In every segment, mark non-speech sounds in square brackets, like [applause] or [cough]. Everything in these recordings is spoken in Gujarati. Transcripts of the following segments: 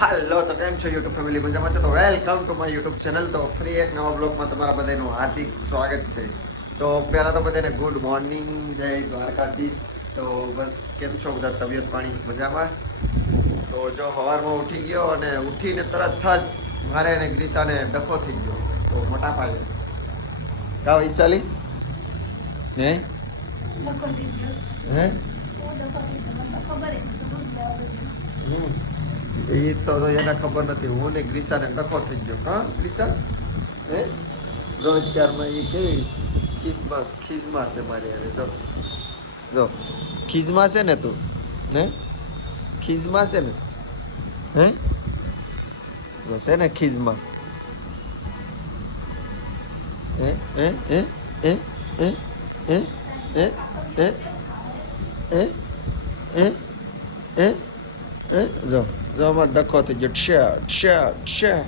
હાલો તો કેમ છો યુટ્યુબ ફેમિલી મજામાં છો? તો welcome to my YouTube channel તો ફ્રી એક નવા બ્લોગમાં તમારા બધાનું હાર્દિક સ્વાગત છે. તો પહેલાં તો બધાને ગુડ મોર્નિંગ જય દ્વારકાધીશ. તો બસ કેમ છો બધા? તબિયત પાણી મજામાં? તો જો સવારમાં ઉઠી ગયો અને ઉઠીને તરત જ મારે અને ગ્રીસાને ડખો થઈ ગયો. તો મોટા પાયે. કા વૈશાલી હે? હે? હમ. એ તો એને ખબર નથી હું ને ગ્રીસાને ડખો થઈ ગયો હા ગ્રીસા હે અત્યારમાં એ કેવી ખીજમાં ખીજમાં છે મારી હારે જો જો ખીજમાં છે ને તું હે ખીજમાં છે ને હે જો છે ને ખીજમાં એ હે હે હે હે હે હે હે હે હે હે જો જો અમારે ડખો થઈ ગયો ઠ્યા ઠ્યા ઠ્યા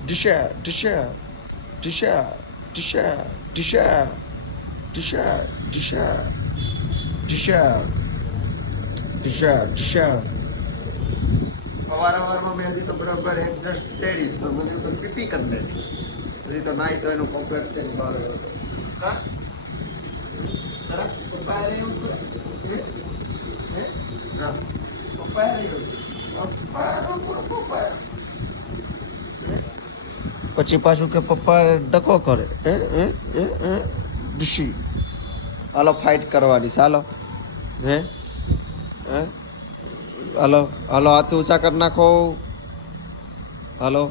ઢીશા ઢીશા ઢીશા ઢીશા ઢીશા ઢીશા ઢીશા ઢીશા ઢીશા ઢીશા અવારવારમાં મેં હજી તો બરાબર એડજસ્ટ તેડી તો મને તો પીપી કરી નાખી હજી તો નાઈ તો એનું કોમ્પ્લેટ થઈને બહાર પપ્પા રહ્યું હે? હે? પપ્પા રે પછી પાછું કે પપ્પા ડકો કરે. એ એ હે ડીશી હાલો ફાઇટ કરવાની છે. હાલો. હે? હે? હાલો હાલો, હાથ ઊંચા કરી નાખો. હાલો.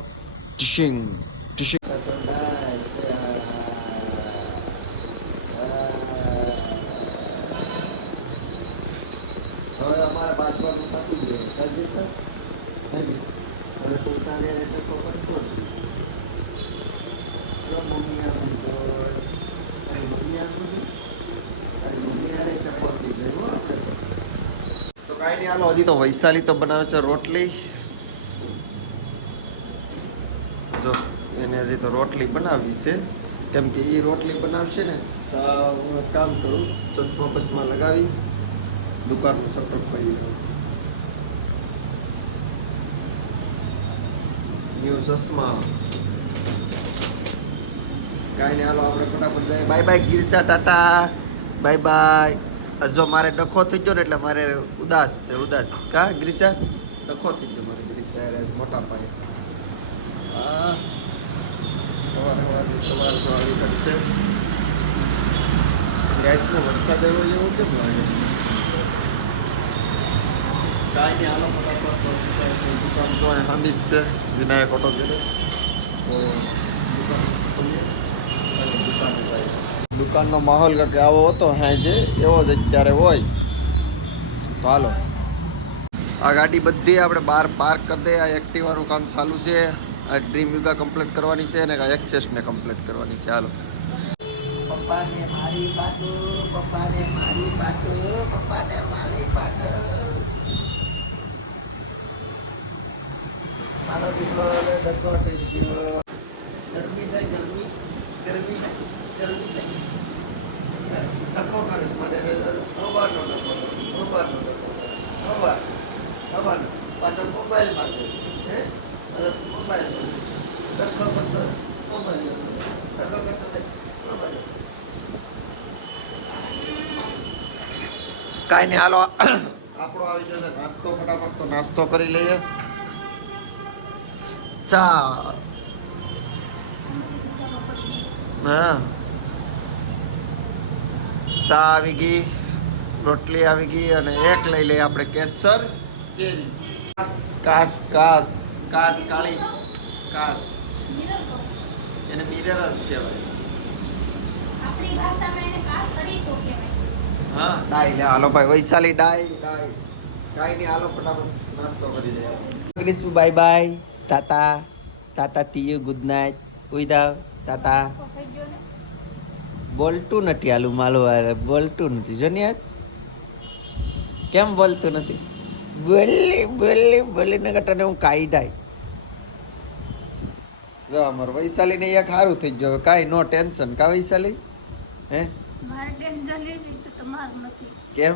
ટીશિંગ હવે અમારે બાજવાનું થતું જ રહે કઈ દેશે કઈ દેશે હવે તું તારે એટલે તો કરતો જ જો મમ્મી આ બોલ તારી મમ્મી આ બોલ તારી મમ્મી આ રીતે પહોંચી ગઈ હો આપણે તો. તો નહીં, હાલો, હજી તો વૈશાલી તો બનાવે છે રોટલી. જો, એને હજી તો રોટલી બનાવવી છે. કેમ કે એ રોટલી બનાવશે ને, તો હું કામ કરું, ચશ્મા બસમાં લગાવી, દુકાનનું શટર ખોલી લઉં ન્યૂ ચશ્મા કાંઈ નહીં, હાલો, આપણે ફટાફટ જાય બાય બાય ગિરસા ટાટા. બાય બાય જો મારે ડખો થઈ ગયો ને એટલે મારે ઉદાસ છે, ઉદાસ. કા, ગ્રીસા? ડખો થઈ ગયો મારે, ગ્રીસા મોટા પાયે. સવારે સવારે સવારે સવારે કરશે રાતનો વરસાદ એવો એવો કેમ લાગે કાંઈ નહીં હાલો ફટાફટ દુકાન તો અહીં છે વિનાયક દુકાનનો માહોલ કે આવો હતો હા જે, એવો જ અત્યારે હોય. તો હાલો. આ ગાડી બધી આપણે બહાર પાર્ક કરી દઈએ. આ એક્ટિવાનું કામ ચાલુ છે. આ ડ્રીમ યુગા કમ્પ્લીટ કરવાની છે અને એક્સેસને કમ્પ્લીટ કરવાની છે. હાલો. પપ્પાને મારી પાટો, પપ્પાને મારી પાટો, પપ્પાને મારી પાટો. મારો દીકરો ડગો થઈ ગયો. ગરમી થાય ગરમી ગરમી થાય ગરમી થાય. ધક્કો કરીશ મને ધક્કો ધક્કો અવારનો પાછળ મોબાઈલમાં હે? મોબાઈલ ધક્કો કરતો મોબાઈલ ધક્કો કરતો મોબાઈલ કાંઈ નહીં હાલો. આપણો આવી જશે. નાસ્તો ફટાફટ તો નાસ્તો કરી લઈએ. ચા હા સા આવી ગઈ રોટલી આવી ગઈ અને એક લઈ લઈએ આપણે કેસર. કેરી કાસ કાસ કાસ કાળી કાસ. એને મિરરસ કહેવાય. આપણી ભાષામાં એને કાસ કરીશું કહેવાય. હા ડાઈ લે. હાલો ભાઈ વૈશાલી ડાઈ ડાઈ. કાઈ નહીં હાલો ફટાફટ નાસ્તો કરી દે બાય બાય તાતા તાતા તીયુ ગુડ નાઇટ ગયો ને બોલતું નથી આલુ માલું વાળે બોલતું નથી. જો આજ કેમ બોલતું નથી? બોલી બોલી બોલીને કટાને હું કાઈ ડાય. જો અમાર વૈશાલી ને એક સારું થઈ ગયું. હવે કાંઈ નો ટેન્શન. કા વૈશાલી? હે? મારે ટેન્શન તો તમારું નથી. કેમ?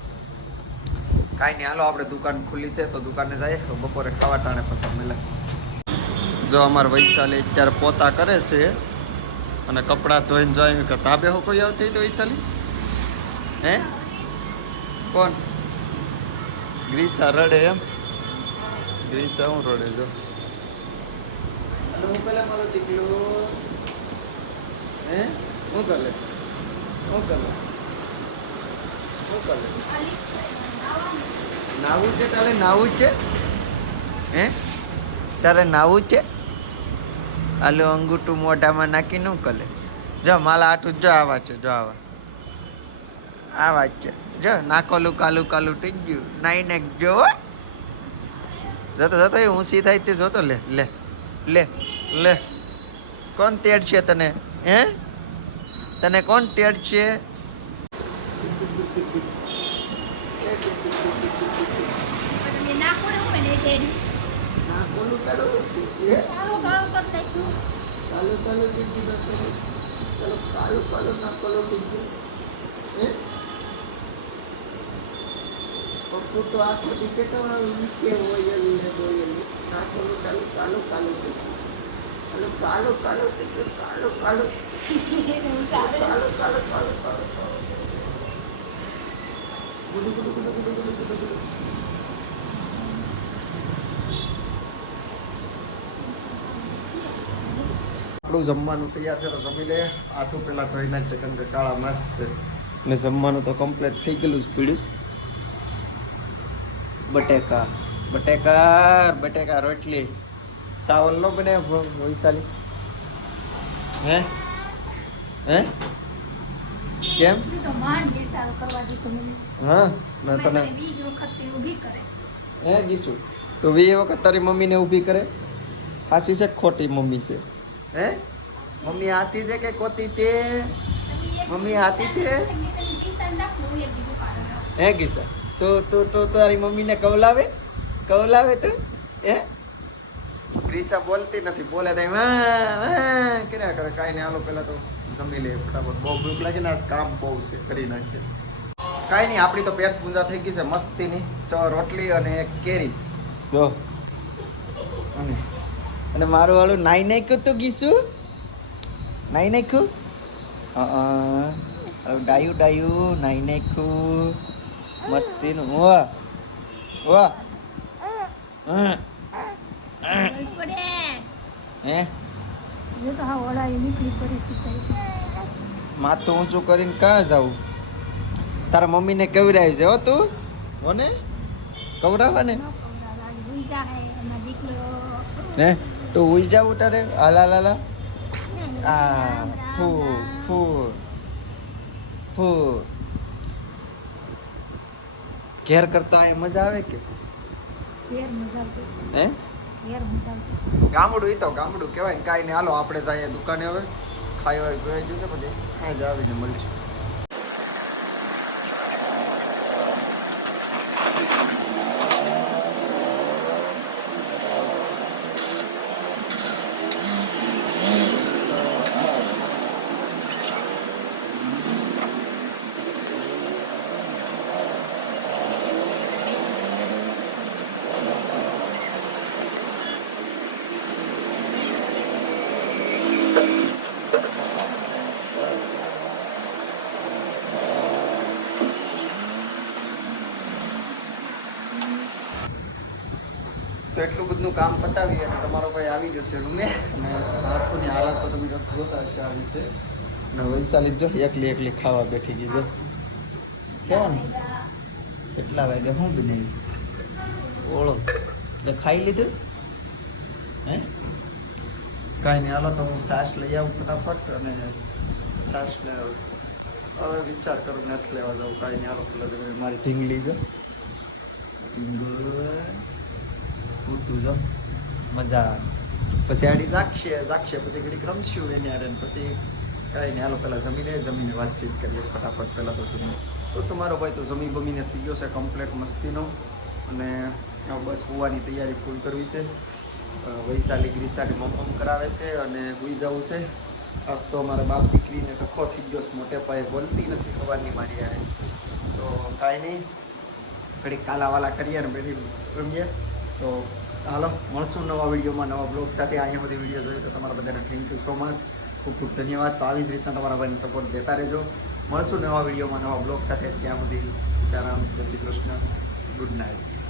કાંઈ નહીં. હાલો, આપણે દુકાન ખુલ્લી છે, તો દુકાને જાય બપોરે ખાવા ટાણે પછી મળે. જો અમારે વૈશાલી અત્યારે પોતા કરે છે અને કપડાં ધોઈને જોઈ કે તાબે હો કોઈ આવતી તો વૈશાલી? હે? કોણ? ગ્રીસા રડે એમ? ગ્રીસા હું રડે જો? હું? હે કરે? હું કરે? હું કરે? નાવું છે, તારે નાવું છે? હે? તારે નાવું છે? આલો અંગૂઠું મોઢામાં નાખી નું કલે. જો, માલા આટું જો આવા છે, જો, આવા. આવા જ છે. જો નાકોલું કાલું કાલું ટીક ગયું. નાઈ નાખ, જો જોતો, જતો, એ ઊંસી થાય તે જોતો, લે લે લે લે. કોણ તેડ છે તને? હે? તને કોણ તેડ છે? ના કાલું ટીક ગયું ચાલો કાલો કાલો નાકોલું કાલો ગયું હે પપ્પુ તો આખો દી કેટલો નીચે ઓયલ ને બોયલ નાકોલું કાલું. કાલો કાલો અને કાલો કાલો કાલો કાલો કાલો [laughs] કાલો કાલું કાલું કાલું કાલું ગુડુ ગુડુ ગુડુ ગુડુ ગુડુ ગુડુ ગુડુ આપણું જમવાનું તૈયાર તો જમી લે. આથું પેલા ધોઈ નાખ છે કેમ કાળા મસ્ત છે. ને જમવાનું તો કમ્પ્લીટ થઈ ગયેલું જ બટેકા બટેકા બટેકા રોટલી. સાવલ નો બને વૈશાલી. હે? હે? કેમ? હા મેં તને હે ગીસુ તો વી વખત તારી મમ્મીને ઊભી કરે? હાસી છે ખોટી મમ્મી છે? હે? મમ્મી હાથી છે કે ખોટી તે? મમ્મી હાથી છે? હે ગીસા તો તો તો તારી મમ્મીને કવલાવે? કવલાવે તું? હે? ગ્રીસા બોલતી નથી બોલે તો કર્યા કરે કાંઈ નહીં આલો પહેલાં તો જમી લે ફટાફટ. બહુ ભૂખ લાગે ને આજ કામ બહુ છે કરી નાખીએ. કાંઈ નહીં આપણી તો પેટ પૂજા થઈ ગઈ છે મસ્તીની છ રોટલી અને એક કેરી. જો. અને અને મારું વાળું નાઈ નાખ્યું તું ગીસું? નાઈ નાખ્યું? ડાયું ડાયું નાઈ નાખ્યું. મસ્તીનું વાહ વાહ હા. હે? હું તો હા પિસાઈ માથું ઊંચું કરીને ક્યાં જાવું તારા મમ્મીને કવરાવી છે હો તું. હો ને કવરાવા ને ન પવડા લાગે ભૂજા હે? તો ઉઈ જાવ તારે હાલા લાલા આ ફૂ ફૂ ફૂ ઘેર કરતા અહીં મજા આવે કે? ઘેર મજા આવે. હે? ગામડું ઈ તો ગામડું કહેવાય ને કાંઈ નહીં. હાલો આપણે જઈએ દુકાને હવે. ખાઈ હોય જોઈ જશે પછી. હા જ આવીને મળીશું. તો એટલું બધું કામ પતાવી અને તમારો ભાઈ આવી જશે રૂમે. અને હાથોની હાલત તો તમે જોતા હશે આ વિશે. અને વૈશાલી જો એકલી એકલી ખાવા બેઠી ગઈ જો. કેવાનું? કેટલા વાગે બી બનાવી? ઓળો. એટલે ખાઈ લીધું? હે? કાંઈ નહીં, હાલો તો હું સાસ લઈ આવું ફટાફટ અને સાસ લઈ આવું. હવે વિચાર કરું, નથી લેવા જાઉં કાંઈ નહીં, હાલો, પેલા મારી ઢીંગલી લીધો ઢીંગલ. પૂરતું જો મજા. પછી આડી જાગશે જાગશે પછી ઘડીક રમશું એની આડે પછી કાંઈ નહીં. હાલો, પહેલાં જમીને જમીને વાતચીત કરીએ ફટાફટ. પહેલાં તો જમીને તો તમારો ભાઈ તો જમી બમીને થઈ ગયો છે કમ્પ્લેટ મસ્તીનો. અને બસ હોવાની તૈયારી ફૂલ કરવી છે. વૈશાલી ગ્રીસાને મમ કરાવે છે અને ગુઈ જવું છે. આજ તો અમારા બાપ દીકરીને ટખો થઈ ગયો છે, મોટે પાયે બોલતી નથી ખબરની મારી આ તો કાંઈ નહીં. ઘડીક કાલાવાલા કરીએ અને બેઠી રમીએ. તો હાલો, મળશું નવા વિડીયોમાં, નવા બ્લોગ સાથે. અહીંયા બધી વીડિયો જોઈ તો તમારા બધાને થેન્ક યુ સો મચ ખૂબ ખૂબ ધન્યવાદ. તો આવી જ રીતના તમારા ભાઈને સપોર્ટ દેતા રહેજો. મળશું નવા વિડીયોમાં, નવા બ્લોગ સાથે. ત્યાં સુધી સીતારામ, જય શ્રી કૃષ્ણ. Good night